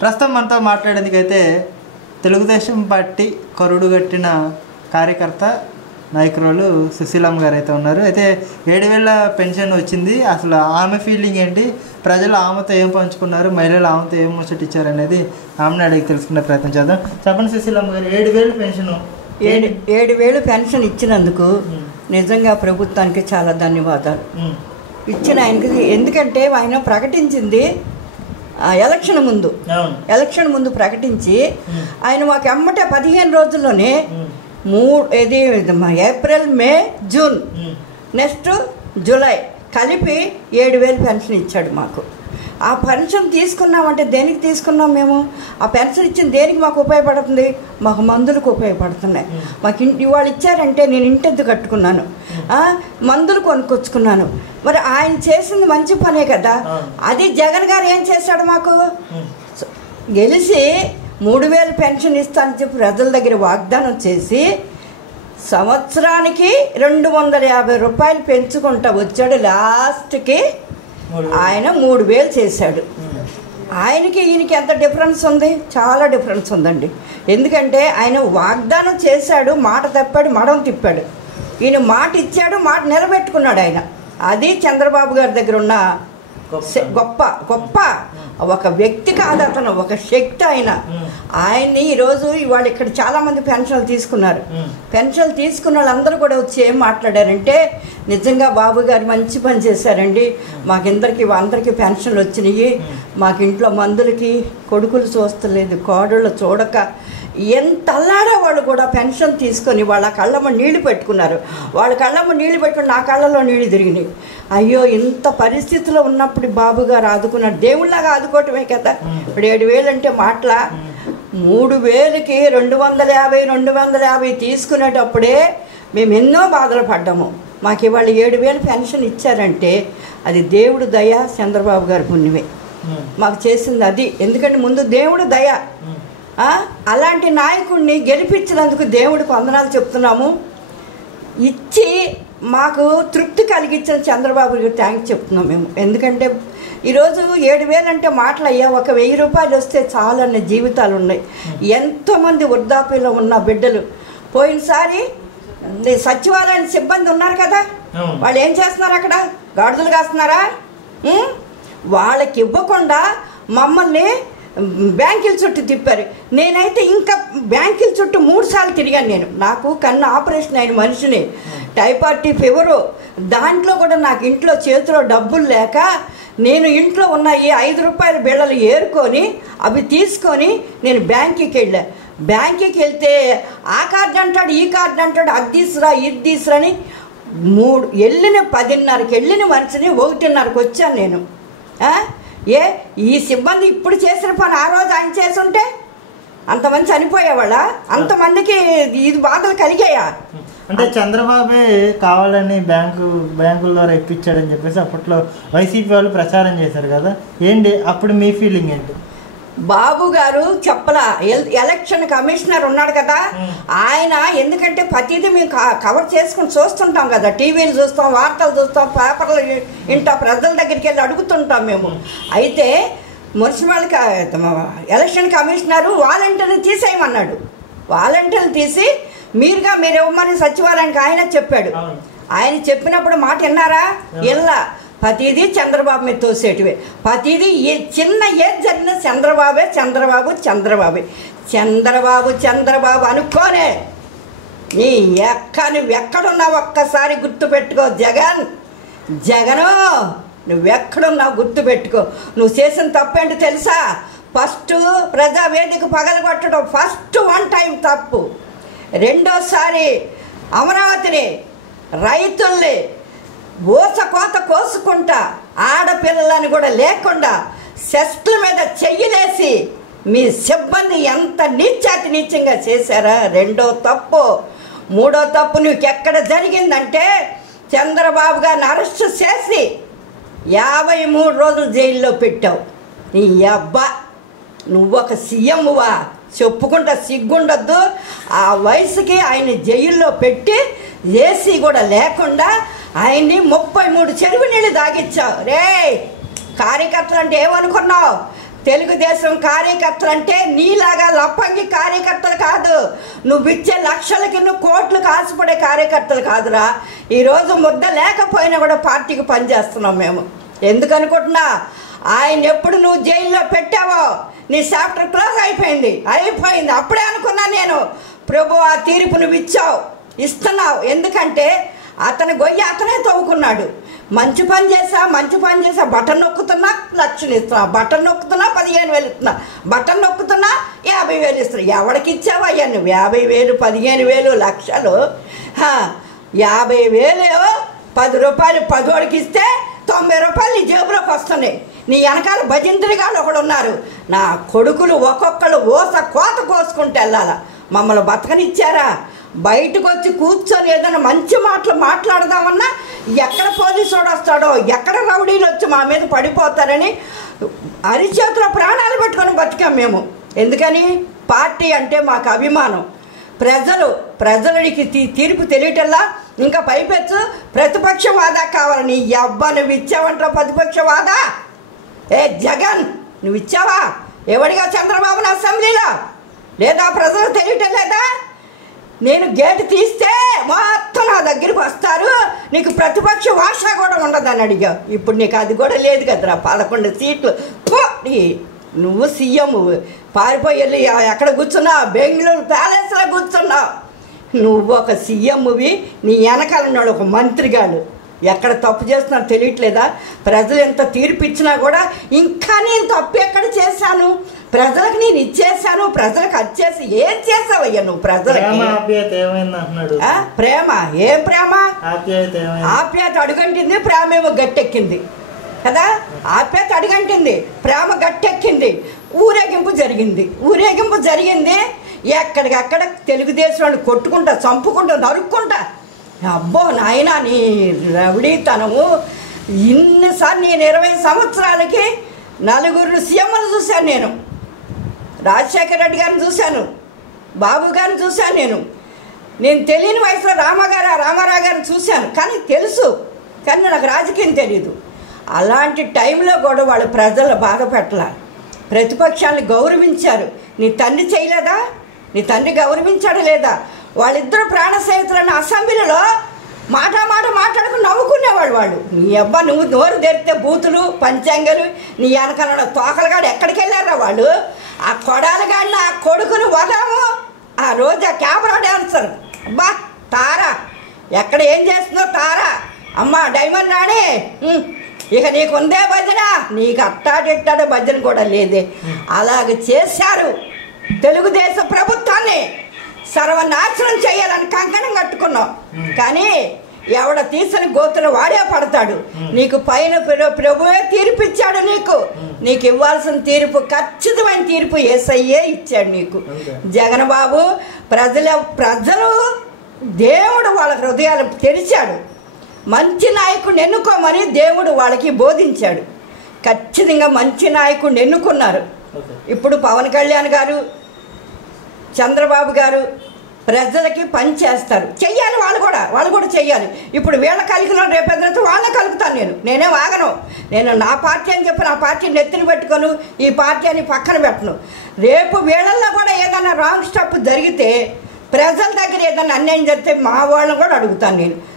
ప్రస్తుతం మనతో మాట్లాడేందుకైతే తెలుగుదేశం పార్టీ కరుడుగట్టిన కార్యకర్త నాయకురాలు సుశీలమ్మ గారు అయితే ఉన్నారు. అయితే 7,000 పెన్షన్ వచ్చింది. అసలు ఆమె ఫీలింగ్ ఏంటి, ప్రజలు ఆమెతో ఏం పంచుకున్నారు, మహిళలు ఆమెతో ఏం ముచ్చట ఇచ్చారు అనేది ఆమెను అడిగి తెలుసుకునే ప్రయత్నం చేద్దాం. చెప్పండి సుశీలమ్మ గారు, 7,000 పెన్షన్ 7,000 పెన్షన్ ఇచ్చినందుకు నిజంగా ప్రభుత్వానికి చాలా ధన్యవాదాలు. ఇచ్చిన ఆయనకి, ఎందుకంటే ఆయన ప్రకటించింది ఎలక్షన్ ముందు ప్రకటించి ఆయన మాకు ఎమ్మటే 15 రోజుల్లోనే ఏప్రిల్, మే, జూన్, నెక్స్ట్ జూలై కలిపి 7,000 పెన్షన్ ఇచ్చాడు మాకు. ఆ పెన్షన్ తీసుకున్నామంటే దేనికి తీసుకున్నాం మేము? ఆ పెన్షన్ ఇచ్చిన దేనికి మాకు ఉపయోగపడుతుంది? మాకు మందులకు ఉపయోగపడుతున్నాయి. మాకు ఇవాళ ఇచ్చారంటే నేను ఇంటెద్దు కట్టుకున్నాను, మందులు కొనుక్కొచ్చుకున్నాను. మరి ఆయన చేసింది మంచి పనే కదా. అది జగన్ గారు ఏం చేశాడు? మాకు గెలిచి 3,000 పెన్షన్ ఇస్తానని చెప్పి ప్రజల దగ్గర వాగ్దానం చేసి సంవత్సరానికి 250 రూపాయలు పెంచుకుంటా వచ్చాడు. లాస్ట్కి ఆయన 3,000 చేశాడు. ఆయనకి ఈయనకి ఎంత డిఫరెన్స్ ఉంది? చాలా డిఫరెన్స్ ఉందండి. ఎందుకంటే ఆయన వాగ్దానం చేశాడు, మాట తప్పాడు, మడం తిప్పాడు. ఈయన మాట ఇచ్చాడు, మాట నిలబెట్టుకున్నాడు ఆయన. అది చంద్రబాబు గారి దగ్గర ఉన్న గొప్ప ఒక వ్యక్తి కాదు, అతను ఒక శక్తి. ఆయన్ని ఈరోజు ఇవాళ ఇక్కడ చాలామంది పెన్షన్లు తీసుకున్నారు. పెన్షన్లు తీసుకున్న వాళ్ళందరూ కూడా వచ్చి ఏం మాట్లాడారంటే, నిజంగా బాబు గారు మంచి పని చేశారండి, అందరికీ పెన్షన్లు వచ్చినాయి, మాకు ఇంట్లో మందులకి కొడుకులు చూస్తలేదు, కోడళ్ళు చూడక ఎంత అల్లాడే వాళ్ళు కూడా పెన్షన్ తీసుకొని వాళ్ళ కళ్ళమ్మ నీళ్లు పెట్టుకున్నారు. వాళ్ళ కళ్ళమ్మ నీళ్లు పెట్టుకుని నా కళ్ళలో నీళ్లు తిరిగినాయి. అయ్యో, ఇంత పరిస్థితిలో ఉన్నప్పుడు బాబు గారు ఆదుకున్నారు. దేవుళ్ళగా ఆదుకోవటమే కదా. ఇప్పుడు 7,000 అంటే మాటల 3,000కి 250 తీసుకునేటప్పుడే మేము ఎన్నో బాధలు పడ్డాము. మాకు ఇవాళ 7,000 పెన్షన్ ఇచ్చారంటే అది దేవుడు దయ, చంద్రబాబు గారి పుణ్యమే మాకు చేసింది అది. ఎందుకంటే ముందు దేవుడు దయ. అలాంటి నాయకుడిని గెలిపించినందుకు దేవుడికి వందనాలు చెప్తున్నాము. ఇచ్చి మాకు తృప్తి కలిగించిన చంద్రబాబుకి థ్యాంక్స్ చెప్తున్నాం మేము. ఎందుకంటే ఈరోజు 7,000 అంటే మాటలయ్యా, ఒక 1,000 రూపాయలు వస్తే చాలన్న జీవితాలు ఉన్నాయి. ఎంతోమంది వృద్ధాప్యంలో ఉన్న బిడ్డలు. పోయినసారి సచివాలయం సిబ్బంది ఉన్నారు కదా, వాళ్ళు ఏం చేస్తున్నారు? అక్కడ గాడిదలు కాస్తున్నారా? వాళ్ళకి ఇవ్వకుండా మమ్మల్ని బ్యాంకుల చుట్టూ తిప్పారు. నేనైతే ఇంకా బ్యాంకుల చుట్టూ 3 సార్లు తిరిగాను. నాకు కన్ను ఆపరేషన్ అయిన మనిషిని, టైఫాయిడ్ ఫీవరు. దాంట్లో కూడా నాకు ఇంట్లో చేతిలో డబ్బులు లేక నేను ఇంట్లో ఉన్న ఈ 5 రూపాయల బిళ్ళలు ఏరుకొని అవి తీసుకొని నేను బ్యాంకుకి వెళ్ళా. బ్యాంకుకి వెళ్తే ఆ కార్డు అంటాడు, ఈ కార్డు అంటాడు, అది తీసురా, ఇది తీసురా అని 10:30కి వెళ్ళిన మనిషిని 1:30కి వచ్చాను నేను. ఈ సిబ్బంది ఇప్పుడు చేసిన పని ఆ రోజు ఆయన చేసుంటే అంతమంది చనిపోయేవాళ్ళ? అంతమందికి ఇది బాధలు కలిగాయా? అంటే చంద్రబాబే కావాలని బ్యాంకుల ద్వారా ఇప్పించాడని చెప్పేసి అప్పట్లో వైసీపీ వాళ్ళు ప్రచారం చేశారు కదా, ఏంటి అప్పుడు మీ ఫీలింగ్ ఏంటి? బాబు గారు చెప్పలా. ఎలక్షన్ కమిషనర్ ఉన్నాడు కదా ఆయన, ఎందుకంటే ప్రతిదీ మేము కవర్ చేసుకుని చూస్తుంటాం కదా, టీవీలు చూస్తాం, వార్తలు చూస్తాం, పేపర్లు ఇంటా, ప్రజల దగ్గరికి వెళ్ళి అడుగుతుంటాం మేము. అయితే మున్సిపల్ ఎలక్షన్ కమిషనరు వాలంటీర్ని తీసేయమన్నాడు. వాలంటీర్లు తీసి మీరు ఇవ్వమని సచివాలయానికి ఆయన చెప్పాడు. ఆయన చెప్పినప్పుడు మాట విన్నారా? ఇలా ప్రతిదీ చంద్రబాబు మీద తోసేటివే. ప్రతిదీ చిన్న ఏది జరిగిన చంద్రబాబు అనుకోనే. నువ్వెక్కడున్నావు ఒక్కసారి గుర్తుపెట్టుకో. జగను నువ్వెక్కడున్నావు గుర్తుపెట్టుకో. నువ్వు చేసిన తప్పేంటి తెలుసా? ఫస్ట్ ప్రజావేదిక పగలగొట్టడం ఫస్ట్ 1 టైం తప్పు. రెండోసారి అమరావతిని, రైతుల్ని కోత కోసుకుంటా, ఆడపిల్లలని కూడా లేకుండా సెస్ట్ల మీద చెయ్యలేసి మీ సిబ్బంది ఎంత నీచంగా చేశారా? రెండో తప్పు. మూడో తప్పు నీకెక్కడ జరిగిందంటే చంద్రబాబు గారిని అరెస్ట్ చేసి 53 రోజులు జైల్లో పెట్టావు. నీ అబ్బా, నువ్వొక సీఎంవా? చెప్పుకుంటా సిగ్గుండద్దు. ఆ వయసుకి ఆయన జైల్లో పెట్టి ఏసీ కూడా లేకుండా ఆయన్ని 33 చెరువు నీళ్ళు తాగిచ్చావు. రే కార్యకర్తలు అంటే ఏమనుకున్నావు? తెలుగుదేశం కార్యకర్తలు అంటే నీలాగా లప్పంగి కార్యకర్తలు కాదు, నువ్వు ఇచ్చే లక్షలకి నువ్వు కోట్లకు ఆశపడే కార్యకర్తలు కాదురా. ఈరోజు ముద్ద లేకపోయినా కూడా పార్టీకి పనిచేస్తున్నాం మేము. ఎందుకనుకుంటున్నా, ఆయన ఎప్పుడు నువ్వు జైల్లో పెట్టావో నీ చాప్టర్ క్లోజ్ అయిపోయింది. అప్పుడే అనుకున్నా నేను, ప్రభు ఆ తీర్పు నువ్వు ఇస్తున్నావు. ఎందుకంటే అతని గొయ్యి అతనే తవ్వుకున్నాడు. మంచి పని చేసా, బటన్ నొక్కుతున్నా లక్షలు ఇస్తున్నా, బటన్ నొక్కుతున్నా 15,000 ఇస్తున్నా, బటన్ నొక్కుతున్నా 50,000 ఇస్తున్నా. ఎవరికి ఇచ్చావయ్యా నువ్వు 50,000, 15,000, లక్షలు? 50,000 10 రూపాయలు 10 ఇస్తే 90 రూపాయలు నీ జేబులోకి వస్తున్నాయి. నీ వెనకాల భజంత్రిగాళ్ళు ఒకడు ఉన్నారు. నా కొడుకులు ఒక్కొక్కరు కోత కోసుకుంటూ వెళ్ళాల. మమ్మల్ని బతకనిచ్చారా? బయటకు వచ్చి కూర్చొని ఏదైనా మంచి మాటలు మాట్లాడదామన్నా ఎక్కడ పోలీసు వాడు వస్తాడో, ఎక్కడ రౌడీలు వచ్చి మా మీద పడిపోతారని అరిచేతిలో ప్రాణాలు పెట్టుకొని బతికాం మేము. ఎందుకని? పార్టీ అంటే మాకు అభిమానం. ప్రజలకి తీర్పు తెలియటల్లా ఇంకా పైపెచ్చు ప్రతిపక్ష వాదా కావాలని. ఈ అబ్బా నువ్వు ఇచ్చావంటావు ప్రతిపక్ష వాదా? జగన్ నువ్వు ఇచ్చావా? ఎవడిగా చంద్రబాబుని అసెంబ్లీలో? లేదా ప్రజలు తెలియటం లేదా? నేను గేటు తీస్తే మొత్తం నా దగ్గరికి వస్తారు, నీకు ప్రతిపక్ష భాష కూడా ఉండదని అడిగా. ఇప్పుడు నీకు అది కూడా లేదు కదరా. 11 సీట్లు. నువ్వు సీఎం పారిపోయి వెళ్ళి ఎక్కడ కూర్చున్నావు? బెంగళూరు ప్యాలెస్లో కూర్చున్నావు. నువ్వు ఒక సీఎంవి, నీ వెనకాలన్నాడు ఒక మంత్రిగాడు. ఎక్కడ తప్పు చేస్తున్నారో తెలియట్లేదా? ప్రజలు ఎంత తీర్పు ఇచ్చినా కూడా ఇంకా నేను తప్పు ఎక్కడ చేశాను? ప్రజలకు నేను ఇచ్చేసాను, ప్రజలకు వచ్చేసి ఏం చేసావయ్యా నువ్వు ప్రజలకి? ప్రేమ ఏం ప్రేమ? ఆప్యాయత అడుగంటింది, ప్రేమ ఏమో గట్టెక్కింది కదా. ఆప్యాయత అడుగంటింది, ప్రేమ గట్టెక్కింది. ఊరేగింపు జరిగింది. ఎక్కడికక్కడ తెలుగుదేశం వాళ్ళు కొట్టుకుంటా, చంపుకుంటా, నరుక్కుంటా. అబ్బో నాయనా, నీ రౌడీతనము ఇన్నిసార్లు. నేను 20 సంవత్సరాలకి 4 సీఎంలు చూశాను. నేను రాజశేఖర రెడ్డి గారిని చూశాను, బాబు గారిని చూశాను. నేను తెలియని వయసులో రామారావు గారిని చూశాను. కానీ తెలుసు, కానీ నాకు రాజకీయం తెలియదు. అలాంటి టైంలో కూడా వాళ్ళు ప్రజలు బాధ పెట్టాలి, ప్రతిపక్షాన్ని గౌరవించారు. నీ తండ్రి చేయలేదా? నీ తండ్రి గౌరవించాడు లేదా? వాళ్ళిద్దరు ప్రాణ స్నేహితులను అసెంబ్లీలో మాట మాట్లాడుకుని నవ్వుకునేవాళ్ళు. వాళ్ళు నీ అబ్బా నువ్వు నోరు తెరితే బూతులు పంచాంగాలు, నీ వెనకాల తోకలుగాడు ఎక్కడికి వెళ్ళారా వాళ్ళు? ఆ కొడాలగాడిన ఆ కొడుకుని వదాము. ఆ రోజు ఆ కెమెరా డాన్సర్ అబ్బా తారా ఎక్కడ ఏం చేస్తుందో తారా అమ్మ డైమండ్ రాణి. ఇక నీకుందే భజన, నీకు అట్టాడిట్టాడే భజన కూడా లేదే. అలాగ చేశారు. తెలుగుదేశం ప్రభుత్వాన్ని సర్వనాశనం చేయాలని కంకణం కట్టుకున్నావు. కానీ ఎవడ తీసిన గోతులు వాడే పడతాడు. నీకు పైన ప్రభువే తీర్పు ఇచ్చాడు. నీకు ఇవ్వాల్సిన తీర్పు, ఖచ్చితమైన తీర్పు యేసయ్యే ఇచ్చాడు నీకు. జగన్ బాబు ప్రజలు దేవుడు వాళ్ళ హృదయాలు తెరిచాడు. మంచి నాయకుడిని ఎన్నుకోమని దేవుడు వాళ్ళకి బోధించాడు. ఖచ్చితంగా మంచి నాయకుడిని ఎన్నుకున్నారు. ఇప్పుడు పవన్ కళ్యాణ్ గారు, చంద్రబాబు గారు ప్రజలకి పని చేస్తారు. చెయ్యాలి, వాళ్ళు కూడా చెయ్యాలి. ఇప్పుడు వీళ్ళ కలిగిన రేపెద్దరితో వాళ్ళే కలుపుతాను. నేనేం ఆగను. నేను నా పార్టీ అని చెప్పి నా పార్టీ నెత్తిని పెట్టుకోను, ఈ పార్టీ అని పక్కన పెట్టను. రేపు వీళ్ళల్లో కూడా ఏదైనా రాంగ్ స్టెప్ జరిగితే, ప్రజల దగ్గర ఏదైనా అన్యాయం జరిగితే మా వాళ్ళని కూడా అడుగుతాను నేను.